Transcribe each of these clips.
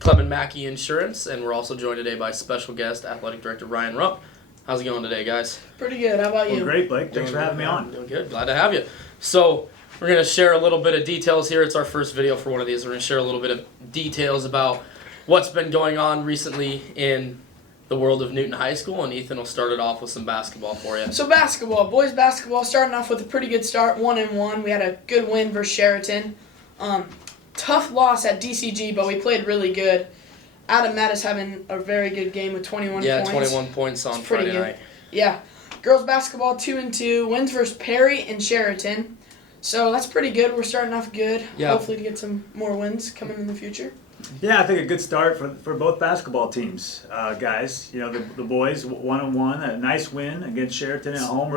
Clement Mackey Insurance, and we're also joined today by special guest, Athletic Director Ryan Rump. How's it going today, guys? Pretty good. How about you? Well, great, Blake. Thanks for having me on. Doing good. Glad to have you. So we're going to share a little bit of details here. It's our first video for one of these. We're going to share a little bit of details about what's been going on recently in the world of Newton High School, and Ethan will start it off with some basketball for you. So boys basketball, starting off with a pretty good start, 1-1. We had a good win versus Sheraton. Tough loss at DCG, but we played really good. Adam Matt is having a very good game with 21 points. Yeah, 21 points on Friday night. Yeah. Girls basketball, 2-2. Wins versus Perry and Sheraton. So that's pretty good. We're starting off good. Yeah. Hopefully to get some more wins coming in the future. Yeah, I think a good start for both basketball teams, guys. You know, the boys 1-1, a nice win against Sheraton at home.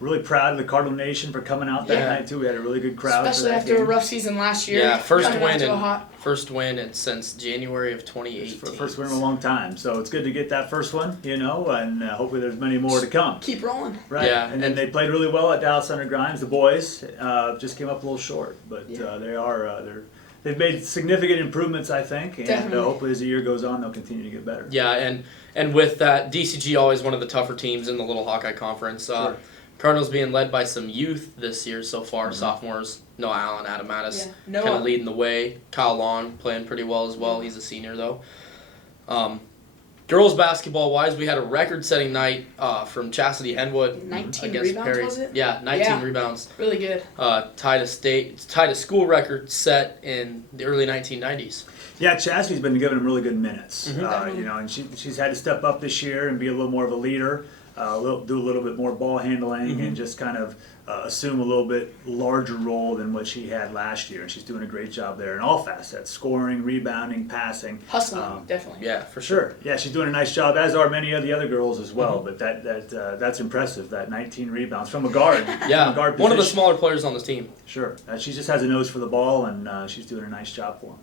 Really proud of the Cardinal Nation for coming out that night too. We had a really good crowd, especially for that after game. a rough season last year. Yeah, first win since January of 2018. First win in a long time, so it's good to get that first one, you know, and hopefully there's many more to come. Keep rolling. Right. Yeah, and then they played really well at Dallas Center Grimes. The boys just came up a little short, but they've made significant improvements, I think, and hopefully as the year goes on, they'll continue to get better. Yeah, and with that, DCG always one of the tougher teams in the Little Hawkeye Conference. Sure. Cardinals being led by some youth this year so far. Sophomores, Noah Allen, Adam Mattis, kind of leading the way. Kyle Long playing pretty well as well. He's a senior, though. Girls basketball-wise, we had a record-setting night from Chastity Henwood 19 against rebounds, Perry. was it? Yeah, 19 rebounds. Really good. Tied a school record set in the early 1990s. Yeah, Chastity's been giving them really good minutes. Mm-hmm. You know, and she's had to step up this year and be a little more of a leader. Do a little bit more ball handling and just kind of assume a little bit larger role than what she had last year. And she's doing a great job there in all facets: scoring, rebounding, passing, hustling, definitely. Yeah, for sure. Yeah, she's doing a nice job, as are many of the other girls as well. But that's impressive. That 19 rebounds from a guard. Yeah, from a guard one of the position. smaller players on this team. Sure, she just has a nose for the ball, and she's doing a nice job for them.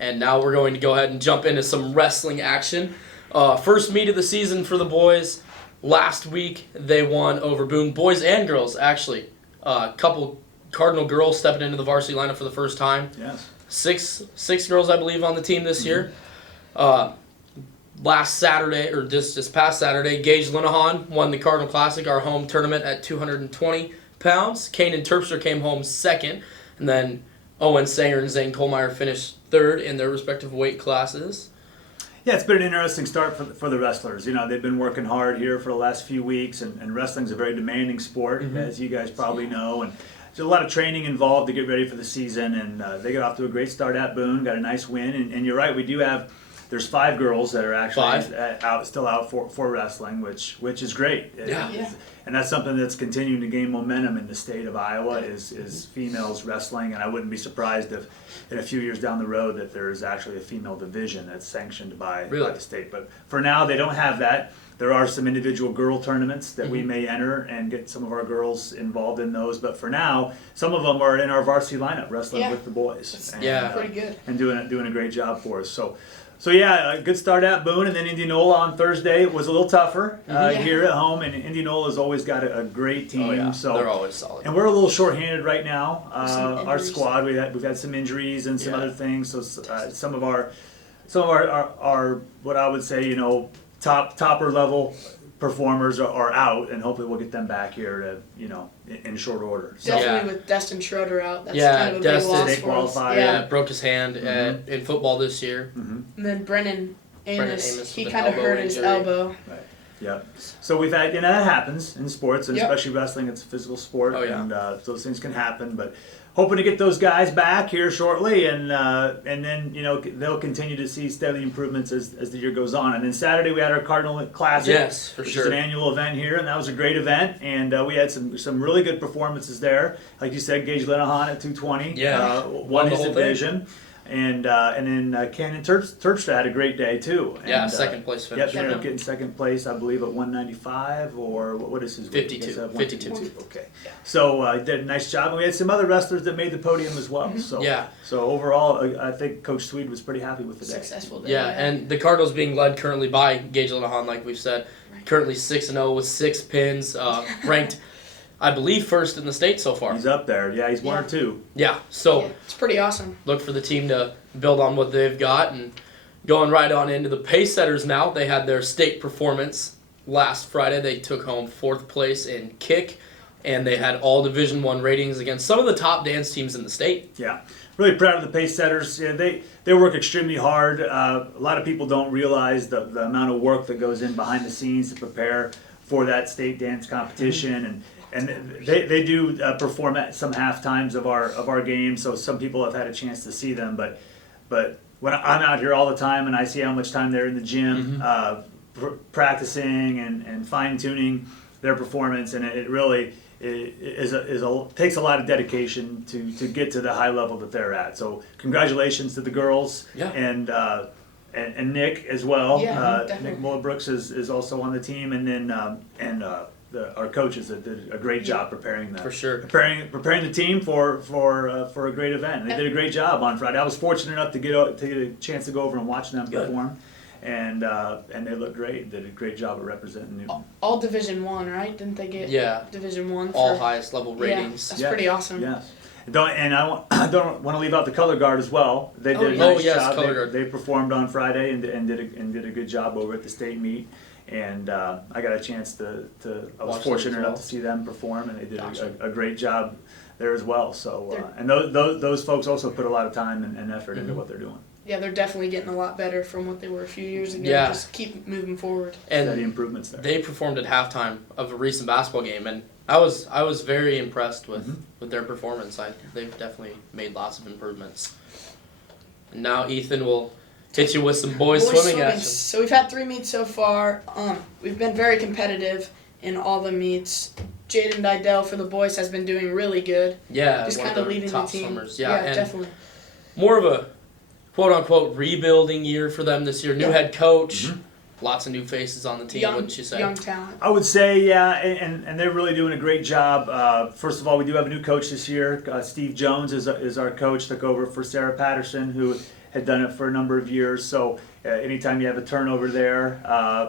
And now we're going to go ahead and jump into some wrestling action. First meet of the season for the boys. Last week, they won over Boone. Boys and girls, actually. A couple Cardinal girls stepping into the varsity lineup for the first time. Yes. Six girls, I believe, on the team this year. Last Saturday, or this past Saturday, Gage Linehan won the Cardinal Classic, our home tournament, at 220 pounds. Kanan Terpster came home second. And then Owen Sanger and Zane Kohlmeyer finished third in their respective weight classes. Yeah, it's been an interesting start for the wrestlers. You know, they've been working hard here for the last few weeks, and wrestling's a very demanding sport, as you guys probably know. And there's a lot of training involved to get ready for the season, and they got off to a great start at Boone, got a nice win. And you're right, we do have, there's 5 girls that are actually still out for wrestling, which is great. Yeah. And that's something that's continuing to gain momentum in the state of Iowa is females wrestling, and I wouldn't be surprised if in a few years down the road that there is actually a female division that's sanctioned by the state. But for now, they don't have that. There are some individual girl tournaments that we may enter and get some of our girls involved in those. But for now, some of them are in our varsity lineup wrestling with the boys. Pretty good. And doing a great job for us. So yeah, a good start at Boone, and then Indianola on Thursday was a little tougher here at home. And Indianola's always got a great team. Oh, yeah. So they're always solid. And we're a little shorthanded right now. Our squad, we've had some injuries and some other things. So some of our what I would say, you know, topper level performers are out, and hopefully we'll get them back here to, you know, in short order. So, definitely with Destin Schroeder out. That's kind of a big loss for us. Yeah, broke his hand in football this year. And then Brennan Amos, he kind of hurt his elbow. Right. Yeah. So we've had, you know, that happens in sports, and especially wrestling. It's a physical sport, and those things can happen. But hoping to get those guys back here shortly, and then, you know, they'll continue to see steady improvements as the year goes on. And then Saturday we had our Cardinal Classic. Yes, for sure. Which is an annual event here, and that was a great event. And we had some really good performances there. Like you said, Gage Linehan at 220. Yeah, won his division. And then Kanan Terpstra had a great day too. And, second place finish. Yep, ended up getting second place, I believe, at 195, or what is his weight? 52. Okay. So he did a nice job. And we had some other wrestlers that made the podium as well. So overall, I think Coach Swede was pretty happy with the day. Successful day. Yeah, and the Cardinals being led currently by Gage Linehan, like we've said, currently 6-0 with 6 pins, ranked, I believe, first in the state so far. He's up there. Yeah, he's 1 or 2. Yeah, so it's pretty awesome. Look for the team to build on what they've got, and Going right on into the pace setters now. They had their state performance last Friday. They took home 4th place in kick, and they had all Division I ratings against some of the top dance teams in the state. Yeah, really proud of the pace setters. Yeah, they work extremely hard. A lot of people don't realize the amount of work that goes in behind the scenes to prepare for that state dance competition, and they do perform at some half times of our games. So some people have had a chance to see them, but when I'm out here all the time and I see how much time they're in the gym practicing and fine tuning their performance, and it really takes a lot of dedication to get to the high level that they're at. So congratulations to the girls and Nick as well. Yeah, Nick Mullerbrooks is also on the team, and then our coaches that did a great job preparing that. For sure. Preparing the team for a great event. They did a great job on Friday. I was fortunate enough to get a chance to go over and watch them perform, and they looked great. They did a great job of representing Newton. All Division I, right? Didn't they get Division I? All highest level ratings. That's pretty awesome. Yes. I don't want to leave out the color guard as well. They did a nice job. Color guard. They performed on Friday and did a good job over at the state meet. And I got a chance I was fortunate enough to see them perform, and they did a great job there as well. So, and those folks also put a lot of time and effort into what they're doing. Yeah, they're definitely getting a lot better from what they were a few years ago. Yeah. Just keep moving forward. And steady improvements there. They performed at halftime of a recent basketball game, and I was very impressed with their performance. They've definitely made lots of improvements. And now Ethan will hit you with some boys swimming action. So we've had 3 meets so far. We've been very competitive in all the meets. Jaden Didell for the boys has been doing really good. Yeah, just one kind of of the leading top the team. swimmers. Yeah, and definitely. More of a quote-unquote rebuilding year for them this year. New head coach, lots of new faces on the team, wouldn't you say? Young talent. I would say, yeah, and they're really doing a great job. First of all, we do have a new coach this year. Steve Jones is our coach, took over for Sarah Patterson, who had done it for a number of years. So anytime you have a turnover there,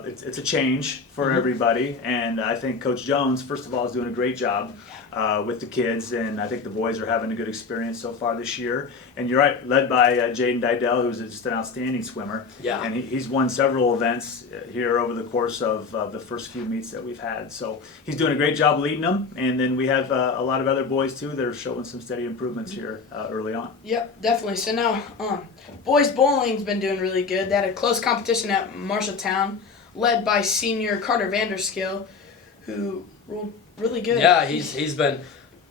it's a change for everybody. And I think Coach Jones, first of all, is doing a great job with the kids, and I think the boys are having a good experience so far this year. And you're right, led by Jaden Didell, who's just an outstanding swimmer. Yeah. And he's won several events here over the course of the first few meets that we've had. So he's doing a great job leading them. And then we have a lot of other boys, too, that are showing some steady improvements here early on. Yep, definitely. So now, boys bowling's been doing really good. They had a close competition at Marshalltown, led by senior Carter Vanderskill, who ruled really good. Yeah, he's been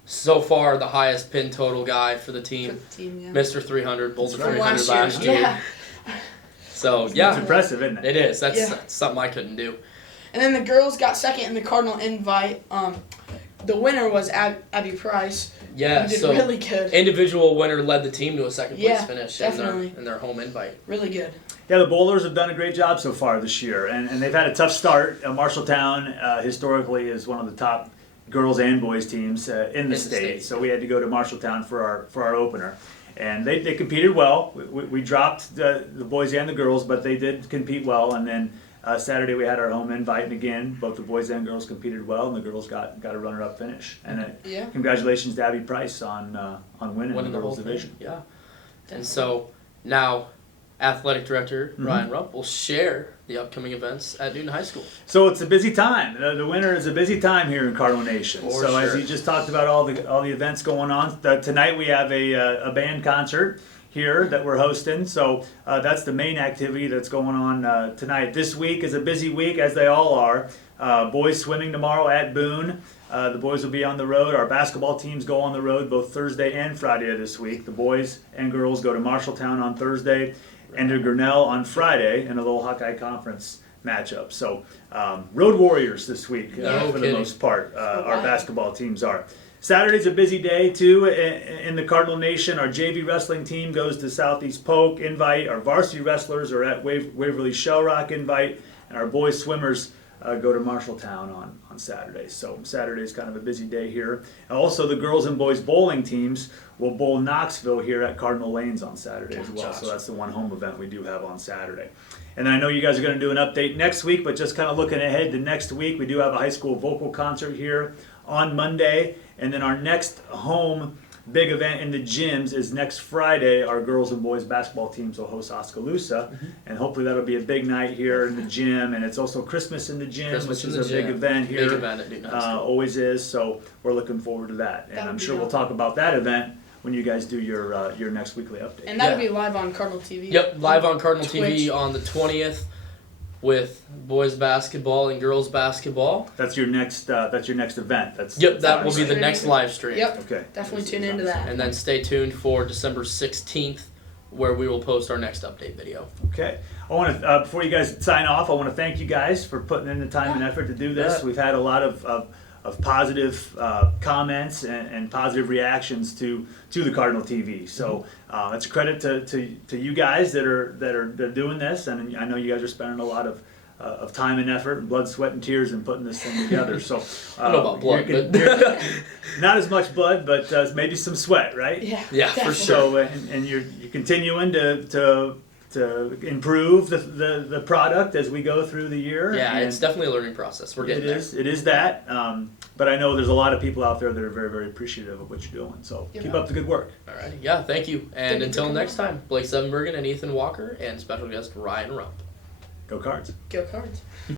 so far the highest pin total guy for the team. Yeah. Mr. 300, Boulder That's right. 300 last year. Yeah. So, It's yeah, impressive, isn't it? it is. That's something I couldn't do. And then the girls got second in the Cardinal Invite. The winner was Abby Price. Yeah, who did so really good. individual winner led the team to a second place finish definitely. in their home invite. Really good. Yeah, the bowlers have done a great job so far this year, and they've had a tough start. Marshalltown historically is one of the top girls and boys teams in the state, so we had to go to Marshalltown for our opener. And they competed well. We dropped the boys and the girls, but they did compete well. And then Saturday we had our home invite, and again, both the boys and girls competed well, and the girls got a runner-up finish. And congratulations to Abby Price on winning the girls division. Yeah. And so now Athletic Director Ryan Rump will share the upcoming events at Newton High School. So it's a busy time. The winter is a busy time here in Cardinal Nation. For so sure. as you just talked about all the events going on, tonight we have a band concert here that we're hosting. So that's the main activity that's going on tonight. This week is a busy week, as they all are. Boys swimming tomorrow at Boone. The boys will be on the road. Our basketball teams go on the road both Thursday and Friday of this week. The boys and girls go to Marshalltown on Thursday and to Grinnell on Friday in a little Hawkeye Conference matchup. So road warriors this week for the most part. Our basketball teams are. Saturday's a busy day too in the Cardinal Nation. Our JV wrestling team goes to Southeast Polk Invite. Our varsity wrestlers are at Waverly Shell Rock Invite, and our boys swimmers go to Marshalltown on Saturday. So Saturday's kind of a busy day here. Also, the girls and boys bowling teams will bowl Knoxville here at Cardinal Lanes on Saturday as well. So that's the one home event we do have on Saturday. And I know you guys are going to do an update next week, but just kind of looking ahead to next week, we do have a high school vocal concert here on Monday. And then our next home big event in the gyms is next Friday. Our girls and boys basketball teams will host Oskaloosa, and hopefully that'll be a big night here in the gym. And it's also Christmas in the gym, Christmas which in is the a big gym. event here. Big event at Newton High School. Always is. So we're looking forward to that, and That'll I'm be sure we'll awesome. talk about that event when you guys do your next weekly update. And that'll Yeah. be live on Cardinal TV. Yep, live on Cardinal Twitch. TV on the 20th with boys basketball and girls basketball. That's your next event. Yep, that will be the stream. next live stream. Yep. Okay. Definitely This tune is into awesome. that. And then stay tuned for December 16th, where we will post our next update video. Okay. I want to before you guys sign off, I want to thank you guys for putting in the time and effort to do this. Yeah. We've had a lot of positive comments and positive reactions to the Cardinal TV. So it's a credit to you guys that are doing this, and I know you guys are spending a lot of time and effort, and blood, sweat, and tears in putting this thing together. So I don't know about blood, you're- not as much blood, but maybe some sweat, right? Yeah. Yeah, for definitely. sure. So and you're continuing to improve the product as we go through the year. Yeah, and it's definitely a learning process. We're getting it is that. But I know there's a lot of people out there that are very, very appreciative of what you're doing. So Yeah. keep up the good work. there. All right. Yeah, thank you. Thank And you for until coming next time, Blake Sevenbergen and Ethan Walker and special guest Ryan Rump. Go Cards. Go Cards.